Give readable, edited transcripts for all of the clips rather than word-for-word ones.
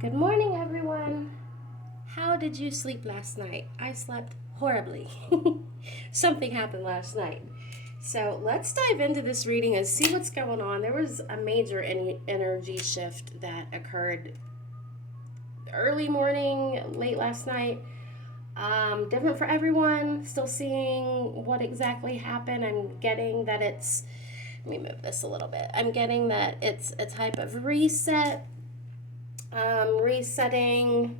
Good morning, everyone. How did you sleep last night? I slept horribly. Something happened last night. So let's dive into this reading and see what's going on. There was a major energy shift that occurred early morning, late last night. Different for everyone. Still seeing what exactly happened. I'm getting that it's, let me move this a little bit. I'm getting that it's a type of reset, resetting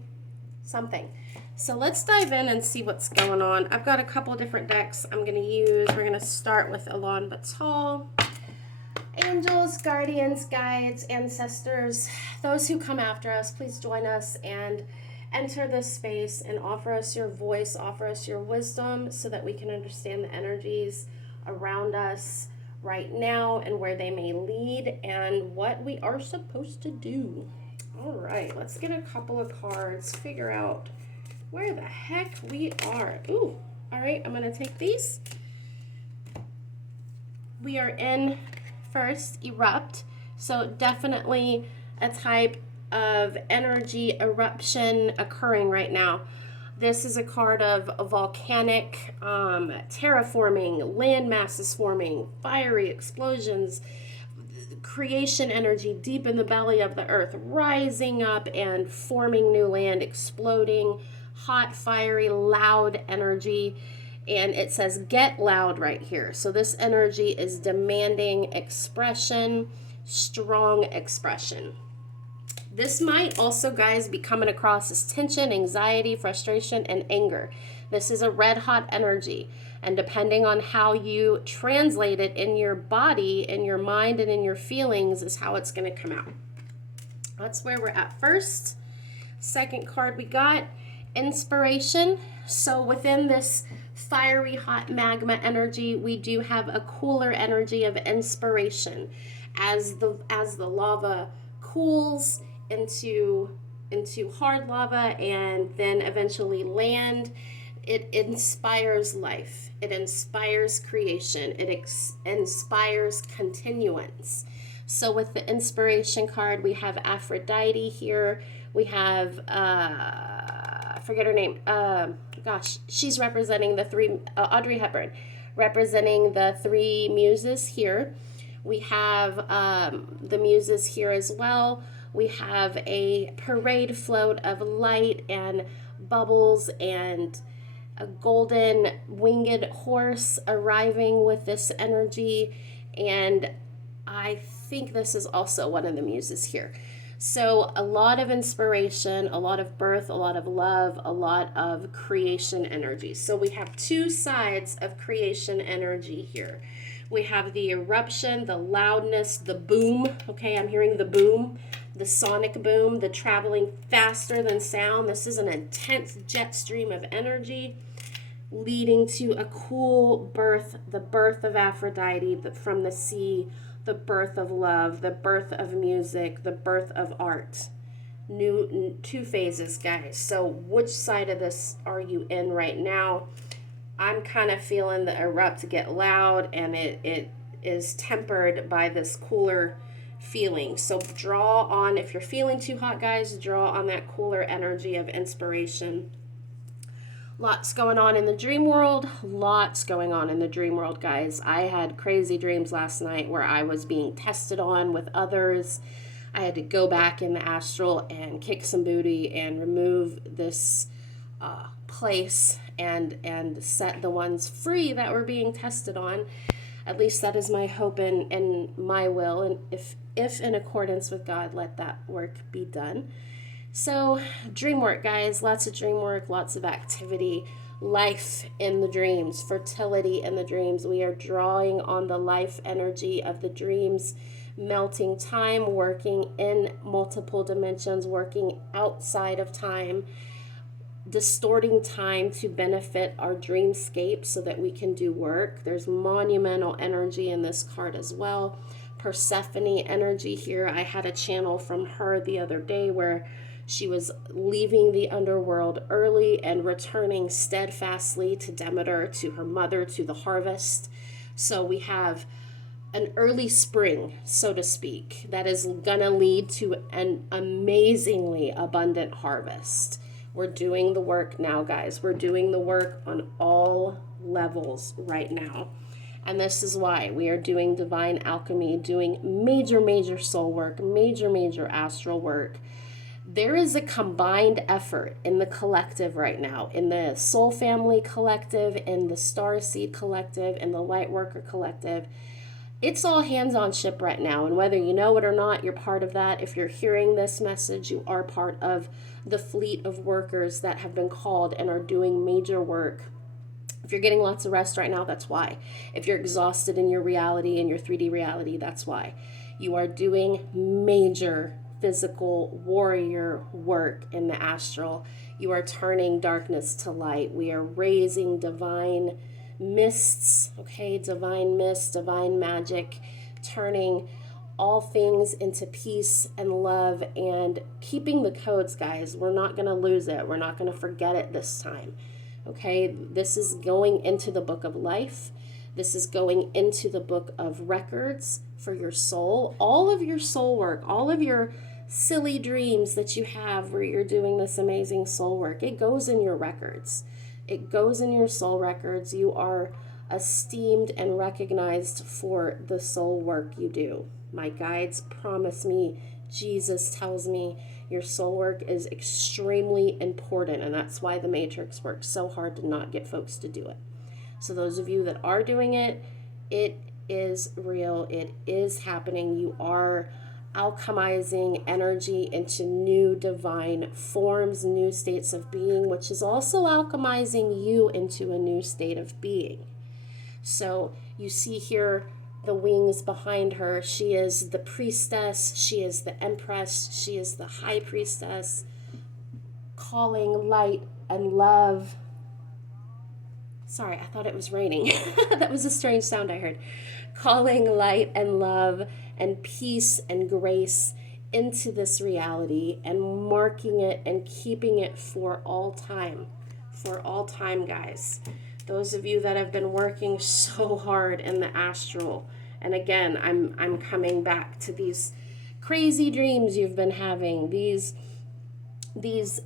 something. So let's dive in and see what's going on. I've got a couple different decks I'm going to use. We're going to start with Elan Batal. Angels, guardians, guides, ancestors, those who come after us, please join us and enter this space and offer us your voice, offer us your wisdom so that we can understand the energies around us right now and where they may lead and what we are supposed to do. All right, let's get a couple of cards, figure out where the heck we are. Ooh, all right, I'm going to take these. We are in first erupt, so definitely a type of energy eruption occurring right now. This is a card of a volcanic terraforming, land masses forming, fiery explosions, creation energy deep in the belly of the earth, rising up and forming new land, exploding, hot, fiery, loud energy. And it says get loud right here. So this energy is demanding expression, strong expression. This might also, guys, be coming across as tension, anxiety, frustration, and anger. This is a red hot energy. And depending on how you translate it in your body, in your mind, and in your feelings is how it's going to come out. That's where we're at first. Second card we got, inspiration. So within this fiery hot magma energy, we do have a cooler energy of inspiration. As the lava cools into hard lava and then eventually land, it inspires life. It inspires creation. It inspires continuance. So with the inspiration card, we have Aphrodite here. We have, I forget her name. She's representing the three, Audrey Hepburn, representing the three muses here. We have the muses here as well. We have a parade float of light and bubbles and a golden winged horse arriving with this energy. And I think this is also one of the muses here. So a lot of inspiration, a lot of birth, a lot of love, a lot of creation energy. So we have two sides of creation energy here. We have the eruption, the loudness, the boom. Okay, I'm hearing the boom, the sonic boom, the traveling faster than sound. This is an intense jet stream of energy leading to a cool birth, the birth of Aphrodite from the sea, the birth of love, the birth of music, the birth of art. New two phases, guys. So which side of this are you in right now? I'm kind of feeling the erupt get loud, and it is tempered by this cooler feeling. So draw on, if you're feeling too hot, guys, draw on that cooler energy of inspiration. Lots going on in the dream world. Lots going on in the dream world, guys. I had crazy dreams last night where I was being tested on with others. I had to go back in the astral and kick some booty and remove this place and set the ones free that were being tested on. At least that is my hope and my will. And if in accordance with God, let that work be done. So dream work, guys, lots of dream work, lots of activity, life in the dreams, fertility in the dreams. We are drawing on the life energy of the dreams, melting time, working in multiple dimensions, working outside of time, distorting time to benefit our dreamscape so that we can do work. There's monumental energy in this card as well. Persephone energy here. I had a channel from her the other day where she was leaving the underworld early and returning steadfastly to Demeter, to her mother, to the harvest. So we have an early spring, so to speak, that is going to lead to an amazingly abundant harvest. We're doing the work now, guys. We're doing the work on all levels right now. And this is why we are doing divine alchemy, doing major, major soul work, major, major astral work. There is a combined effort in the collective right now, in the Soul Family Collective, in the Starseed Collective, in the Lightworker Collective. It's all hands on ship right now, and whether you know it or not, you're part of that. If you're hearing this message, you are part of the fleet of workers that have been called and are doing major work. If you're getting lots of rest right now, that's why. If you're exhausted in your reality, in your 3D reality, that's why. You are doing major physical warrior work in the astral. You are turning darkness to light. We are raising divine mists, okay, divine mist, divine magic, turning all things into peace and love and keeping the codes, guys. We're not going to lose it. We're not going to forget it this time, okay? This is going into the book of life. This is going into the book of records for your soul. All of your soul work, all of your silly dreams that you have where you're doing this amazing soul work, it goes in your records. It goes in your soul records. You are esteemed and recognized for the soul work you do. My guides promise me, Jesus tells me, your soul work is extremely important, and that's why the Matrix works so hard to not get folks to do it. So those of you that are doing it, it is real. It is happening. You are alchemizing energy into new divine forms, new states of being, which is also alchemizing you into a new state of being. So you see here the wings behind her. She is the priestess. She is the empress. She is the high priestess, calling light and love. Sorry, I thought it was raining. That was a strange sound I heard. Calling light and love and peace and grace into this reality and marking it and keeping it for all time. For all time, guys. Those of you that have been working so hard in the astral. And again, I'm coming back to these crazy dreams you've been having, these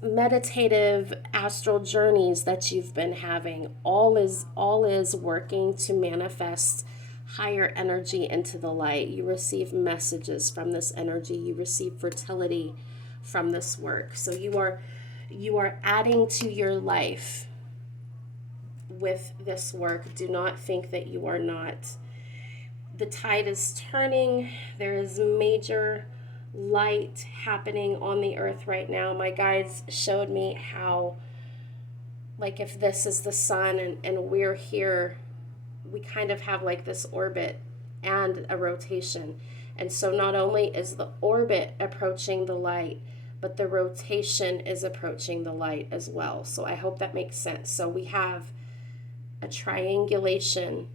meditative astral journeys that you've been having. All is working to manifest higher energy into the light. You receive messages from this energy. You receive fertility from this work. So you are adding to your life with this work. Do not think that you are not. The tide is turning. There is major light happening on the earth right now. My guides showed me how, like, if this is the sun and we're here, we kind of have like this orbit and a rotation. And so not only is the orbit approaching the light, but the rotation is approaching the light as well. So I hope that makes sense. So we have a triangulation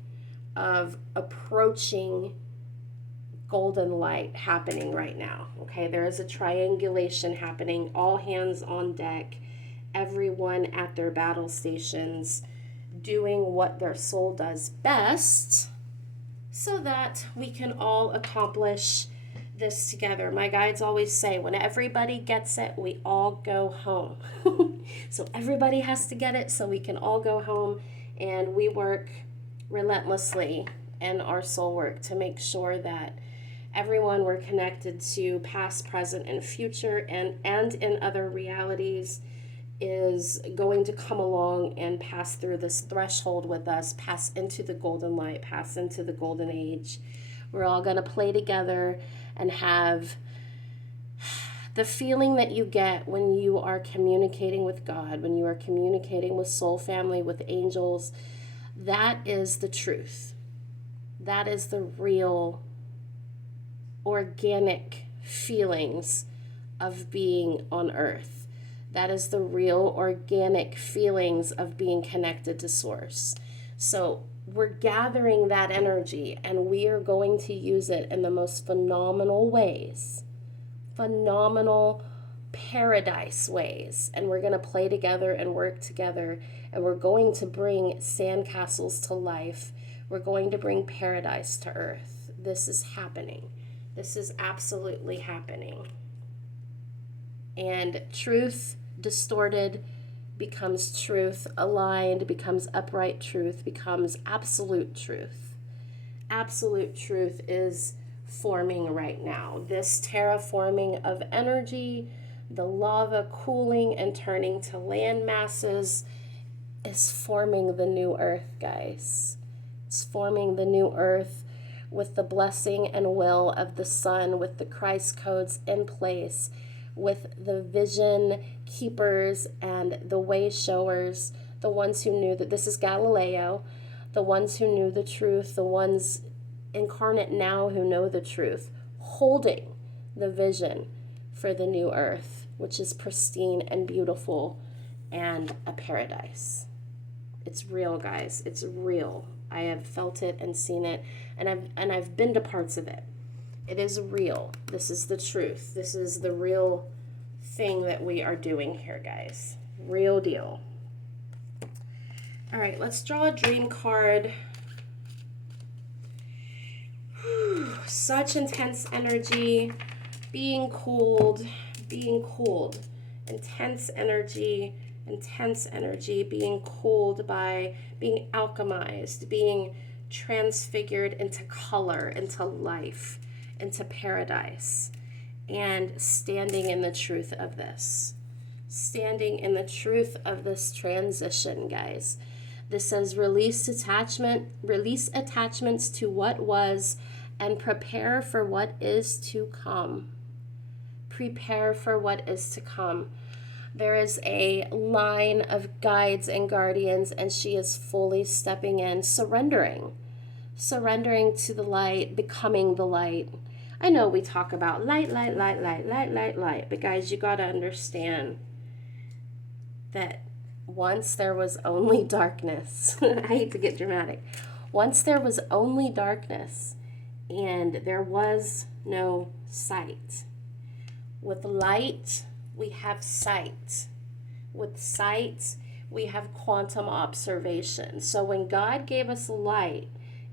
of approaching golden light happening right now. Okay, there is a triangulation happening, all hands on deck, everyone at their battle stations, doing what their soul does best so that we can all accomplish this together. My guides always say, when everybody gets it, we all go home. So everybody has to get it so we can all go home, and we work relentlessly in our soul work to make sure that everyone we're connected to, past, present, and future, and in other realities, is going to come along and pass through this threshold with us, pass into the golden light, pass into the golden age. We're all going to play together and have the feeling that you get when you are communicating with God, when you are communicating with soul family, with angels. That is the truth. That is the real organic feelings of being on earth. That is the real organic feelings of being connected to source. So we're gathering that energy, and we are going to use it in the most phenomenal ways, phenomenal paradise ways. And we're going to play together and work together, and we're going to bring sandcastles to life. We're going to bring paradise to earth. this is happening. This is absolutely happening. And truth distorted becomes truth, aligned becomes upright truth, becomes absolute truth. Absolute truth is forming right now. This terraforming of energy, the lava cooling and turning to land masses, is forming the new earth, guys. It's forming the new earth with the blessing and will of the sun, with the Christ codes in place, with the vision keepers and the way showers, the ones who knew that this is Galileo, the ones who knew the truth, the ones incarnate now who know the truth, holding the vision for the new earth, which is pristine and beautiful and a paradise. It's real, guys. It's real. I have felt it and seen it, and I've been to parts of it. It is real. This is the truth. This is the real thing that we are doing here, guys. Real deal. All right, let's draw a dream card. Whew, such intense energy, being cooled, intense energy, being cooled by being alchemized, being transfigured into color, into life, into paradise, and standing in the truth of this. Standing in the truth of this transition, guys. This says release attachments to what was and prepare for what is to come. Prepare for what is to come. There is a line of guides and guardians, and she is fully stepping in, surrendering to the light, becoming the light. I know we talk about light, but guys, you got to understand that once there was only darkness. I hate to get dramatic. Once there was only darkness and there was no sight. With light, we have sight. With sight, we have quantum observation. So when God gave us light,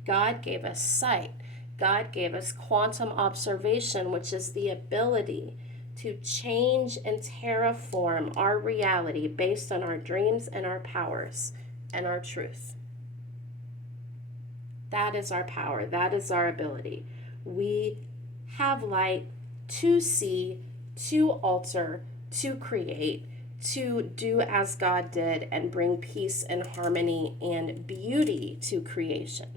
God gave us sight. God gave us quantum observation, which is the ability to change and terraform our reality based on our dreams and our powers and our truth. That is our power. That is our ability. We have light to see, to alter, to create, to do as God did and bring peace and harmony and beauty to creation.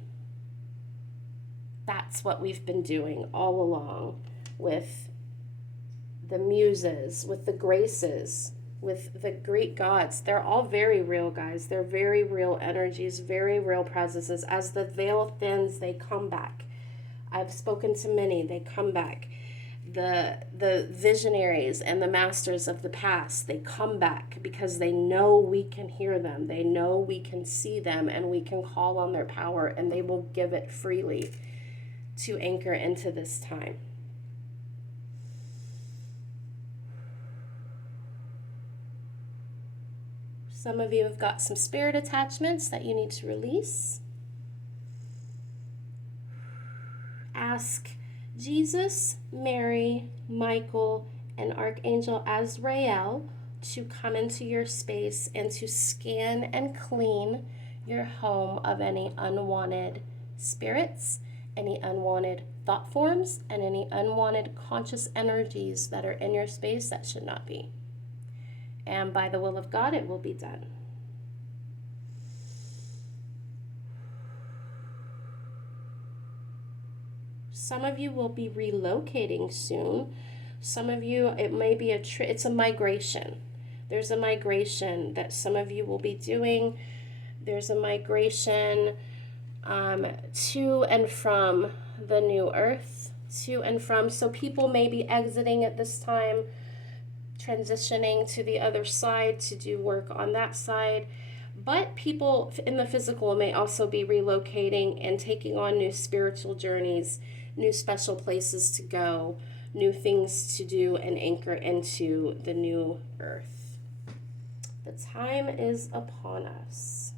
That's what we've been doing all along with the muses, with the graces, with the Greek gods. They're all very real, guys. They're very real energies, very real presences. As the veil thins, they come back. I've spoken to many, they come back. The visionaries and the masters of the past, they come back because they know we can hear them. They know we can see them and we can call on their power, and they will give it freely to anchor into this time. Some of you have got some spirit attachments that you need to release. Ask Jesus, Mary, Michael, and Archangel Azrael to come into your space and to scan and clean your home of any unwanted spirits, any unwanted thought forms, and any unwanted conscious energies that are in your space that should not be. And by the will of God, it will be done. Some of you will be relocating soon. Some of you, it may be it's a migration. There's a migration that some of you will be doing. There's a migration to and from the new earth, to and from. So people may be exiting at this time, transitioning to the other side to do work on that side. But people in the physical may also be relocating and taking on new spiritual journeys, new special places to go, new things to do, and anchor into the new earth. The time is upon us. .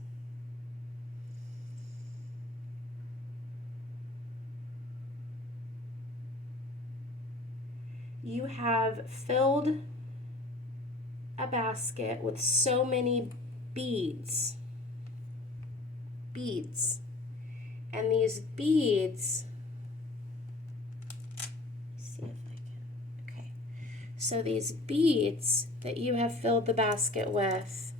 You have filled a basket with so many beads. Beads. And these beads, let's see if I can, okay. So these beads that you have filled the basket with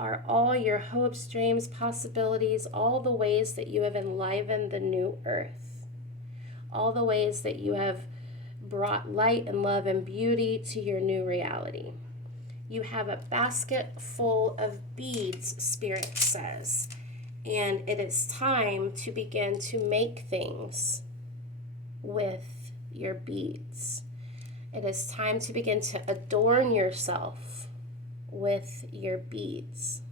are all your hopes, dreams, possibilities, all the ways that you have enlivened the new earth, all the ways that you have brought light and love and beauty to your new reality. You have a basket full of beads, Spirit says, and it is time to begin to make things with your beads. It is time to begin to adorn yourself with your beads.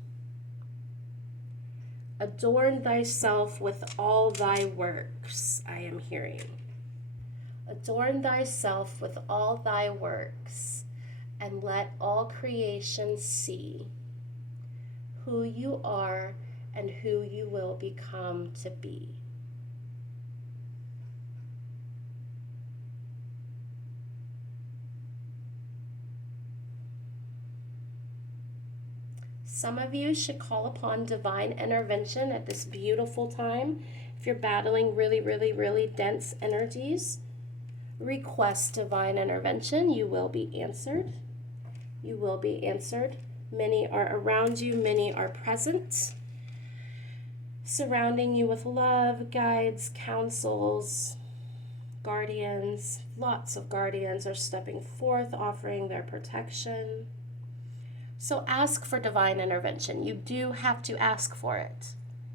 Adorn thyself with all thy works, I am hearing. Adorn thyself with all thy works, and let all creation see who you are and who you will become to be. Some of you should call upon divine intervention at this beautiful time. If you're battling really, really, really dense energies, request divine intervention. You will be answered. You will be answered. Many are around you, many are present, surrounding you with love, guides, counsels, guardians. Lots of guardians are stepping forth, offering their protection. So ask for divine intervention. You do have to ask for it.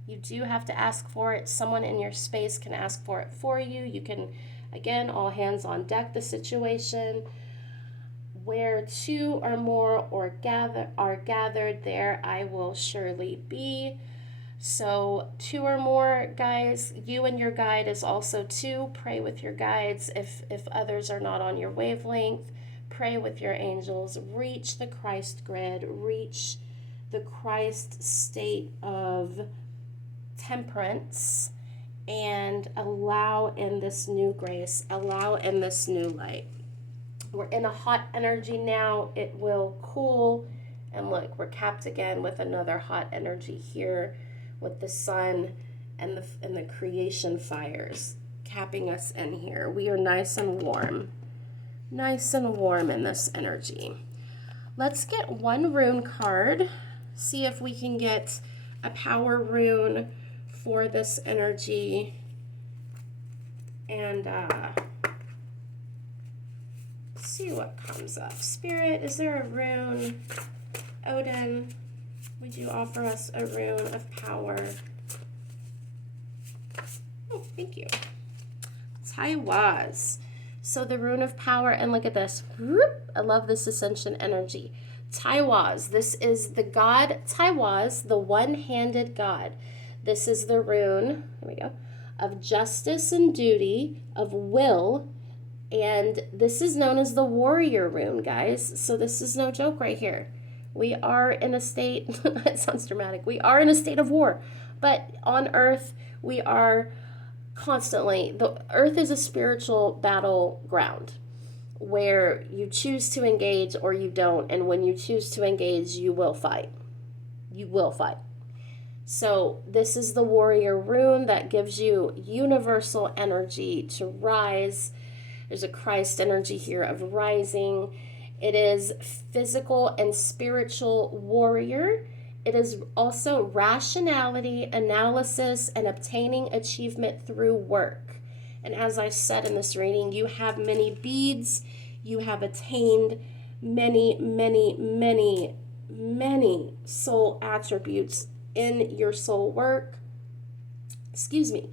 You do have to ask for it. Someone in your space can ask for it for you. You can, again, all hands on deck the situation. Where two or more are gathered, there I will surely be. So 2 or more, guys, you and your guide is also 2. Pray with your guides. If others are not on your wavelength, pray with your angels. Reach the Christ grid. Reach the Christ state of temperance and allow in this new grace. Allow in this new light. We're in a hot energy now. It will cool. And look, we're capped again with another hot energy here, with the sun and the creation fires capping us in here. We are nice and warm in this energy. Let's get one rune card, see if we can get a power rune for this energy, and see what comes up. Spirit, is there a rune? Odin, would you offer us a rune of power? Oh, thank you. Taurus. So the rune of power, and look at this. I love this ascension energy. Taurus. This is the god Taurus, the one-handed god. This is the rune, there we go, of justice and duty, of will, and this is known as the warrior rune, guys. So this is no joke right here. We are in a state, it sounds dramatic, we are in a state of war. But on Earth, we are constantly, the Earth is a spiritual battleground where you choose to engage or you don't. And when you choose to engage, you will fight. You will fight. So this is the warrior rune that gives you universal energy to rise. There's a Christ energy here of rising. It is physical and spiritual warrior. It is also rationality, analysis, and obtaining achievement through work. And as I said in this reading, you have many beads. You have attained many, many, many, many soul attributes in your soul work. Excuse me.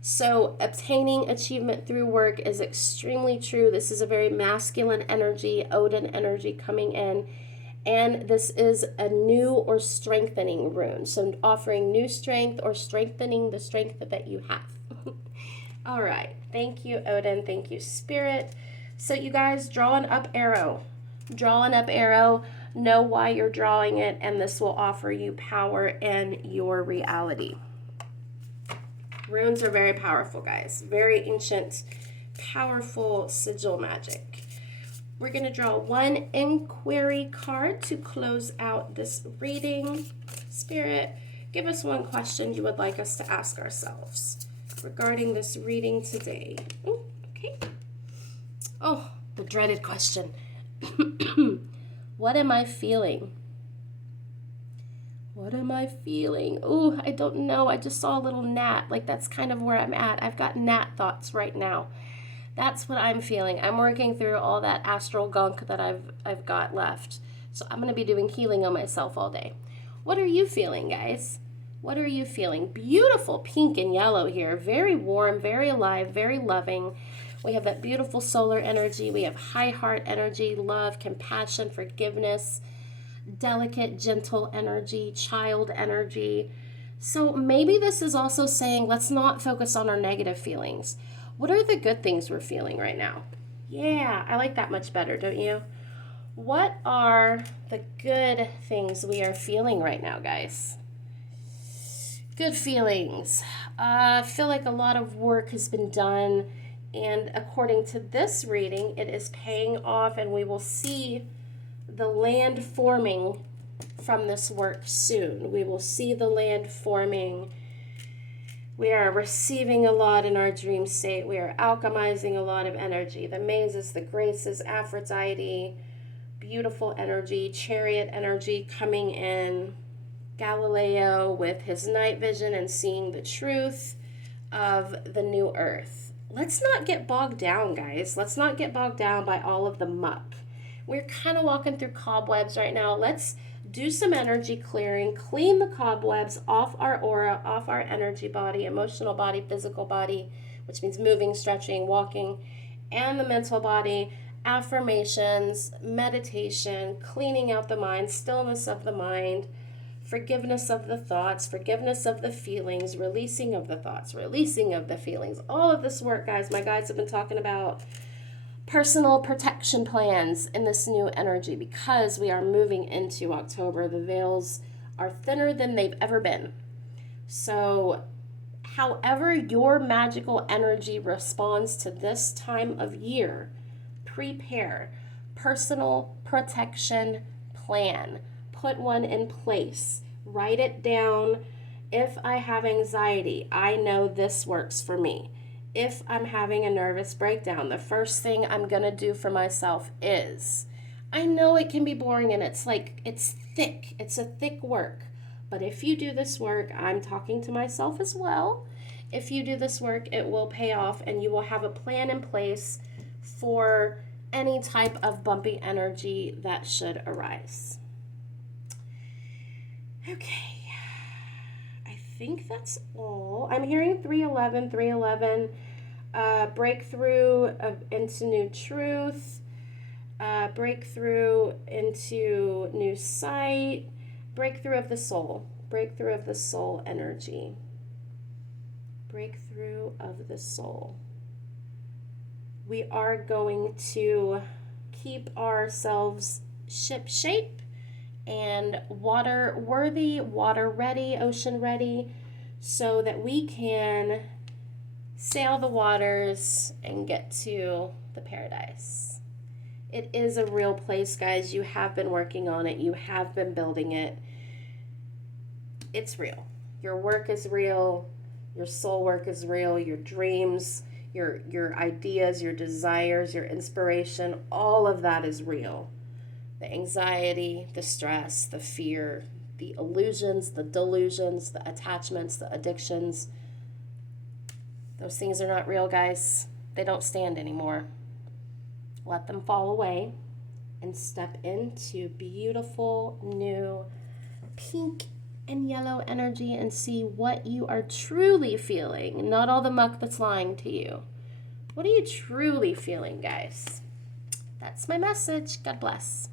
So obtaining achievement through work is extremely true. This is a very masculine energy, Odin energy coming in. And this is a new or strengthening rune. So offering new strength or strengthening the strength that you have. All right. Thank you, Odin. Thank you, Spirit. So you guys, draw an up arrow. Draw an up arrow. Know why you're drawing it. And this will offer you power in your reality. Runes are very powerful, guys. Very ancient, powerful sigil magic. We're going to draw one inquiry card to close out this reading. Spirit, give us one question you would like us to ask ourselves regarding this reading today. Ooh, okay. Oh, the dreaded question. What am I feeling? What am I feeling? Oh, I don't know. I just saw a little gnat. Like, that's kind of where I'm at. I've got gnat thoughts right now. That's what I'm feeling. I'm working through all that astral gunk that I've got left. So I'm going to be doing healing on myself all day. What are you feeling, guys? What are you feeling? Beautiful pink and yellow here. Very warm, very alive, very loving. We have that beautiful solar energy. We have high heart energy, love, compassion, forgiveness, delicate, gentle energy, child energy. So maybe this is also saying let's not focus on our negative feelings. What are the good things we're feeling right now? Yeah, I like that much better, don't you? What are the good things we are feeling right now, guys? Good feelings. I feel like a lot of work has been done, and according to this reading, it is paying off, and we will see the land forming from this work soon. We will see the land forming. We are receiving a lot in our dream state. We are alchemizing a lot of energy. The mazes, the graces, Aphrodite, beautiful energy, chariot energy coming in. Galileo with his night vision and seeing the truth of the new earth. Let's not get bogged down, guys. Let's not get bogged down by all of the muck. We're kind of walking through cobwebs right now. Let's do some energy clearing, clean the cobwebs off our aura, off our energy body, emotional body, physical body, which means moving, stretching, walking, and the mental body, affirmations, meditation, cleaning out the mind, stillness of the mind, forgiveness of the thoughts, forgiveness of the feelings, releasing of the thoughts, releasing of the feelings. All of this work, guys, my guides have been talking about personal protection plans in this new energy because we are moving into October. The veils are thinner than they've ever been. So, however your magical energy responds to this time of year, prepare. Personal protection plan. Put one in place. Write it down. If I have anxiety, I know this works for me. If I'm having a nervous breakdown, the first thing I'm going to do for myself is, I know it can be boring and it's thick. It's a thick work. But if you do this work, I'm talking to myself as well. If you do this work, it will pay off and you will have a plan in place for any type of bumpy energy that should arise. Okay. I think that's all. I'm hearing 311, breakthrough into new truth, breakthrough into new sight, breakthrough of the soul energy, breakthrough of the soul. We are going to keep ourselves ship-shape and water worthy, water ready, ocean ready, so that we can sail the waters and get to the paradise. It is a real place, guys. You have been working on it. You have been building it. It's real. Your work is real. Your soul work is real. Your dreams, your ideas, your desires, your inspiration, all of that is real. The anxiety, the stress, the fear, the illusions, the delusions, the attachments, the addictions. Those things are not real, guys. They don't stand anymore. Let them fall away and step into beautiful, new, pink and yellow energy and see what you are truly feeling, not all the muck that's lying to you. What are you truly feeling, guys? That's my message. God bless.